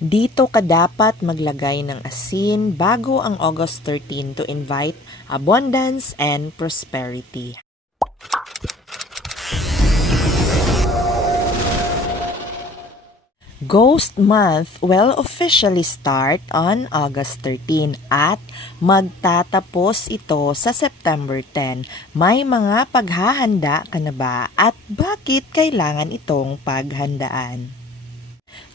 Dito ka dapat maglagay ng asin bago ang August 13 to invite abundance and prosperity. Ghost Month will officially start on August 13 at magtatapos ito sa September 10. May mga paghahanda ka na ba at bakit kailangan itong paghandaan?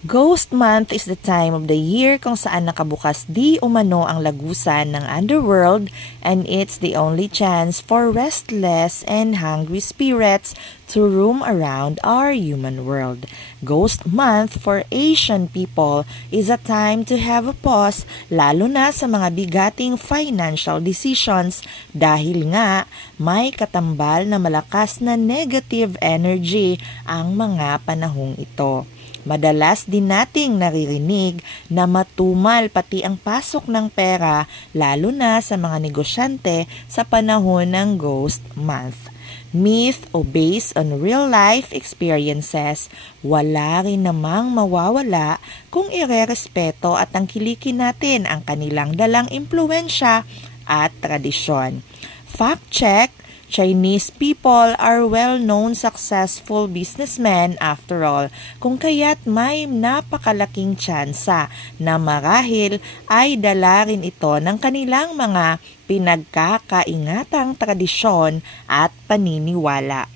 Ghost Month is the time of the year kung saan nakabukas di umano ang lagusan ng underworld, and it's the only chance for restless and hungry spirits to roam around our human world. Ghost Month for Asian people is a time to have a pause, lalo na sa mga bigating financial decisions, dahil nga may katambal na malakas na negative energy ang mga panahong ito. Madalas din nating naririnig na matumal pati ang pasok ng pera, lalo na sa mga negosyante sa panahon ng Ghost Month. Myth o based on real life experiences, wala rin namang mawawala kung irerespeto at tangkilikin natin ang kanilang dalang impluensya at tradisyon. Fact check: Chinese people are well-known successful businessmen after all, kung kaya't may napakalaking tsansa na marahil ay dala rin ito ng kanilang mga pinagkakaingatang tradisyon at paniniwala.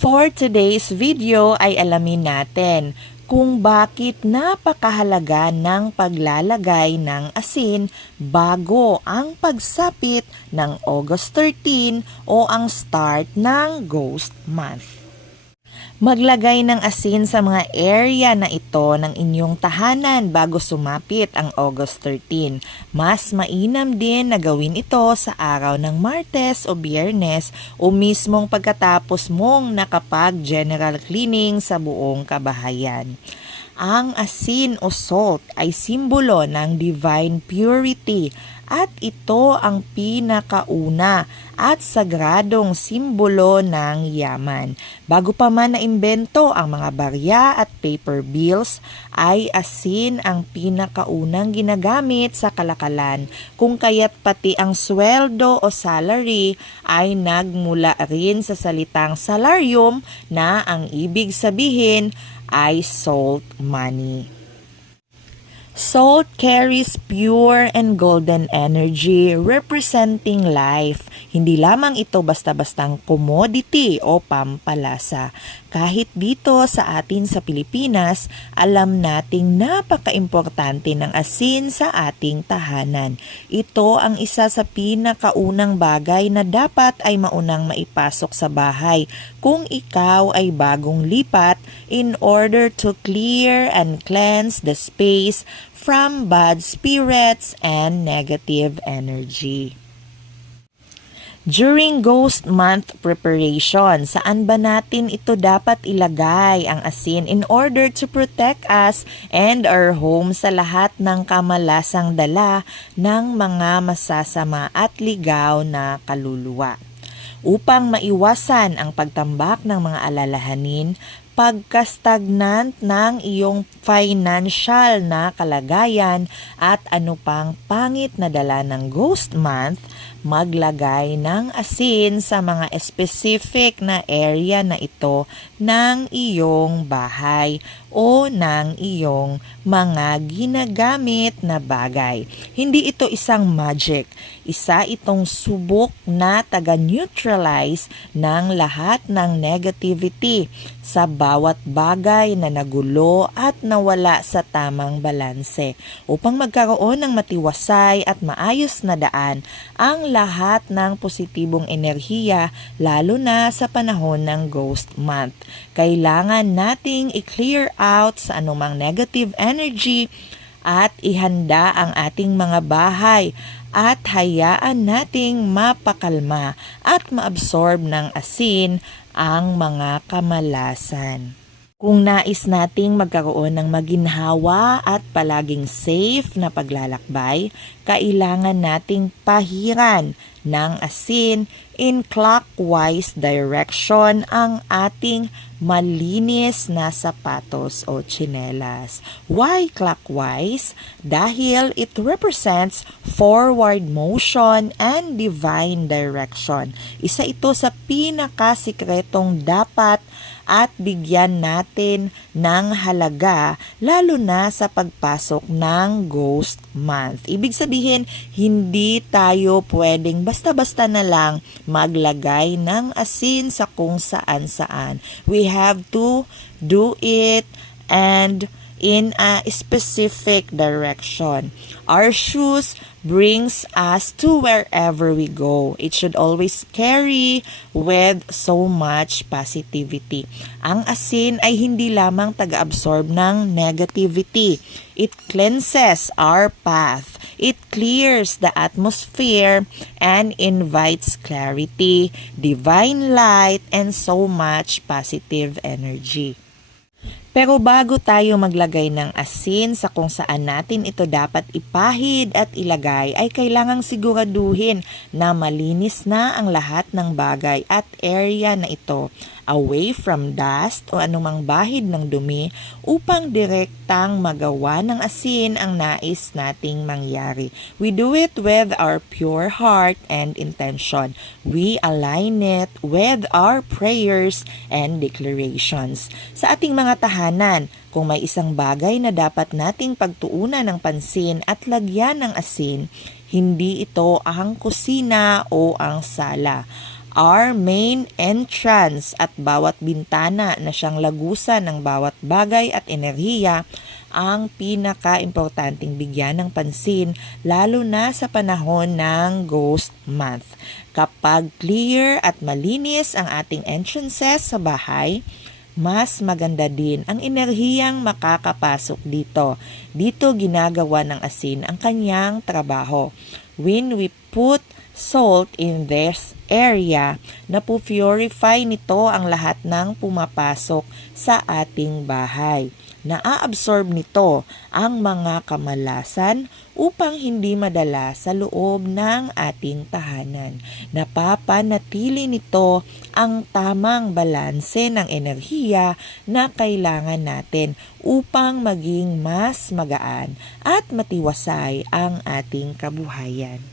For today's video ay alamin natin kung bakit napakahalaga ng paglalagay ng asin bago ang pagsapit ng August 13 o ang start ng Ghost Month. Maglagay ng asin sa mga area na ito ng inyong tahanan bago sumapit ang August 13. Mas mainam din na gawin ito sa araw ng Martes o Biyernes o mismong pagkatapos mong nakapag-general cleaning sa buong kabahayan. Ang asin o salt ay simbolo ng divine purity at ito ang pinakauna at sagradong simbolo ng yaman. Bago pa man naimbento ang mga barya at paper bills, ay asin ang pinakaunang ginagamit sa kalakalan, kung kaya't pati ang sweldo o salary ay nagmula rin sa salitang salarium na ang ibig sabihin ay salt money. Salt carries pure and golden energy representing life. Hindi lamang ito basta-bastang commodity o pampalasa. Kahit dito sa atin sa Pilipinas, alam nating napaka-importante ng asin sa ating tahanan. Ito ang isa sa pinakaunang bagay na dapat ay maunang maipasok sa bahay kung ikaw ay bagong lipat, in order to clear and cleanse the space from bad spirits and negative energy. During Ghost Month preparation, saan ba natin ito dapat ilagay ang asin in order to protect us and our home sa lahat ng kamalasang dala ng mga masasama at ligaw na kaluluwa? Upang maiwasan ang pagtambak ng mga alalahanin, pagka-stagnant ng iyong financial na kalagayan at ano pang pangit na dala ng Ghost Month, maglagay ng asin sa mga specific na area na ito ng iyong bahay o ng iyong mga ginagamit na bagay. Hindi ito isang magic. Isa itong subok na taga-neutralize ng lahat ng negativity sa bawat bagay na nagulo at nawala sa tamang balanse, upang magkaroon ng matiwasay at maayos na daan ang lahat ng positibong enerhiya, lalo na sa panahon ng Ghost Month. Kailangan nating i-clear out sa anumang negative energy at ihanda ang ating mga bahay at hayaan nating mapakalma at maabsorb ng asin ang mga kamalasan. Kung nais nating magkaroon ng maginhawa at palaging safe na paglalakbay, kailangan nating pahiran ng asin in clockwise direction ang ating malinis na sapatos o tsinelas. Why clockwise? Dahil it represents forward motion and divine direction. Isa ito sa pinakasikretong dapat at bigyan natin ng halaga lalo na sa pagpasok ng Ghost Month. Ibig sabihin, hindi tayo pwedeng basta-basta na lang maglagay ng asin sa kung saan-saan. We have to do it and in a specific direction. Our shoes brings us to wherever we go. It should always carry with so much positivity. Ang asin ay hindi lamang taga-absorb ng negativity. It cleanses our path. It clears the atmosphere and invites clarity, divine light, and so much positive energy. Pero bago tayo maglagay ng asin sa kung saan natin ito dapat ipahid at ilagay, ay kailangang siguraduhin na malinis na ang lahat ng bagay at area na ito away from dust o anumang bahid ng dumi upang direktang magawa ng asin ang nais nating mangyari. We do it with our pure heart and intention. We align it with our prayers and declarations. Sa ating mga tahanan, kung may isang bagay na dapat nating pagtuunan ng pansin at lagyan ng asin, hindi ito ang kusina o ang sala. Our main entrance at bawat bintana na siyang lagusan ng bawat bagay at enerhiya ang pinaka-importanting bigyan ng pansin lalo na sa panahon ng Ghost Month. Kapag clear at malinis ang ating entrances sa bahay, mas maganda din ang enerhiyang makakapasok dito. Dito ginagawa ng asin ang kanyang trabaho. When we put salt in this area, napupurify nito ang lahat ng pumapasok sa ating bahay. Naa-absorb nito ang mga kamalasan upang hindi madala sa loob ng ating tahanan. Napapanatili nito ang tamang balanse ng enerhiya na kailangan natin upang maging mas magaan at matiwasay ang ating kabuhayan.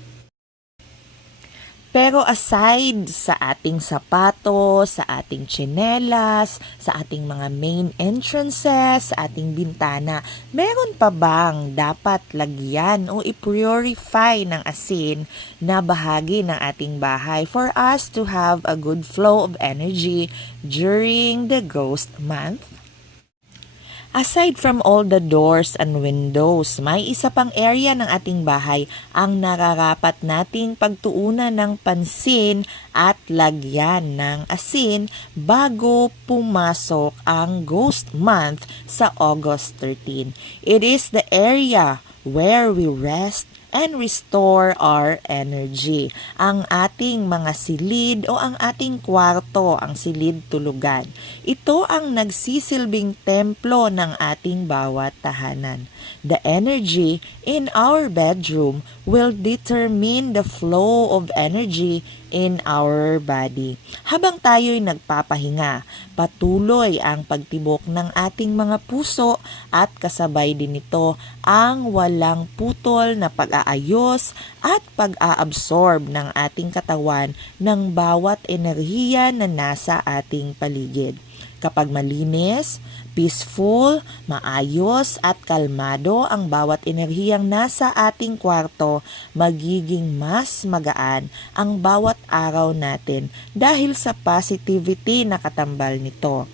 Pero aside sa ating sapatos, sa ating tsinelas, sa ating mga main entrances, sa ating bintana, meron pa bang dapat lagyan o i-purify ng asin na bahagi ng ating bahay for us to have a good flow of energy during the Ghost Month? Aside from all the doors and windows, may isa pang area ng ating bahay ang nararapat nating pagtuunan ng pansin at lagyan ng asin bago pumasok ang Ghost Month sa August 13. It is the area where we rest and restore our energy. Ang ating mga silid o ang ating kwarto, ang silid tulugan. Ito ang nagsisilbing templo ng ating bawat tahanan. The energy in our bedroom will determine the flow of energy in our body. Habang tayo'y nagpapahinga, patuloy ang pagtibok ng ating mga puso at kasabay din nito ang walang putol na pag-aayos at pag-aabsorb ng ating katawan ng bawat enerhiya na nasa ating paligid. Kapag malinis, peaceful, maayos at kalmado ang bawat enerhiyang nasa ating kwarto, magiging mas magaan ang bawat araw natin dahil sa positivity na katambal nito.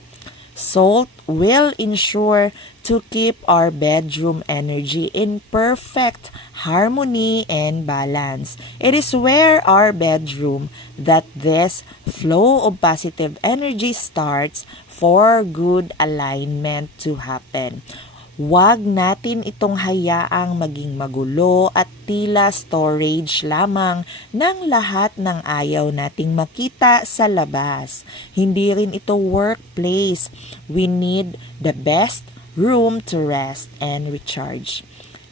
Salt will ensure to keep our bedroom energy in perfect harmony and balance. It is where our bedroom that this flow of positive energy starts for good alignment to happen. Huwag natin itong hayaang maging magulo at tila storage lamang ng lahat ng ayaw nating makita sa labas. Hindi rin ito workplace. We need the best room to rest and recharge.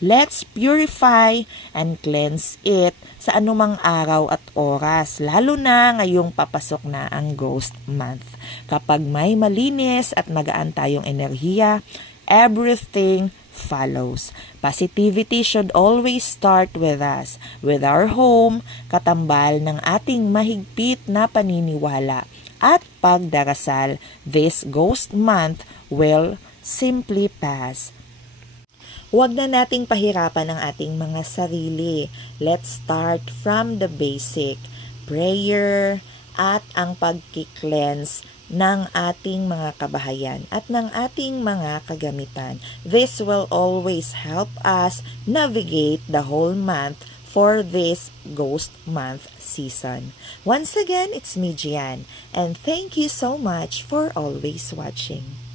Let's purify and cleanse it sa anumang araw at oras, lalo na ngayong papasok na ang Ghost Month. Kapag may malinis at magaan tayong enerhiya, everything follows. Positivity should always start with us, with our home, katambal ng ating mahigpit na paniniwala at pagdarasal. This Ghost Month will simply pass. Huwag na nating pahirapan ang ating mga sarili. Let's start from the basic. Prayer at ang pag-cleanse ng ating mga kabahayan at ng ating mga kagamitan. This will always help us navigate the whole month for this Ghost Month season. Once again, it's me, Gian, and thank you so much for always watching.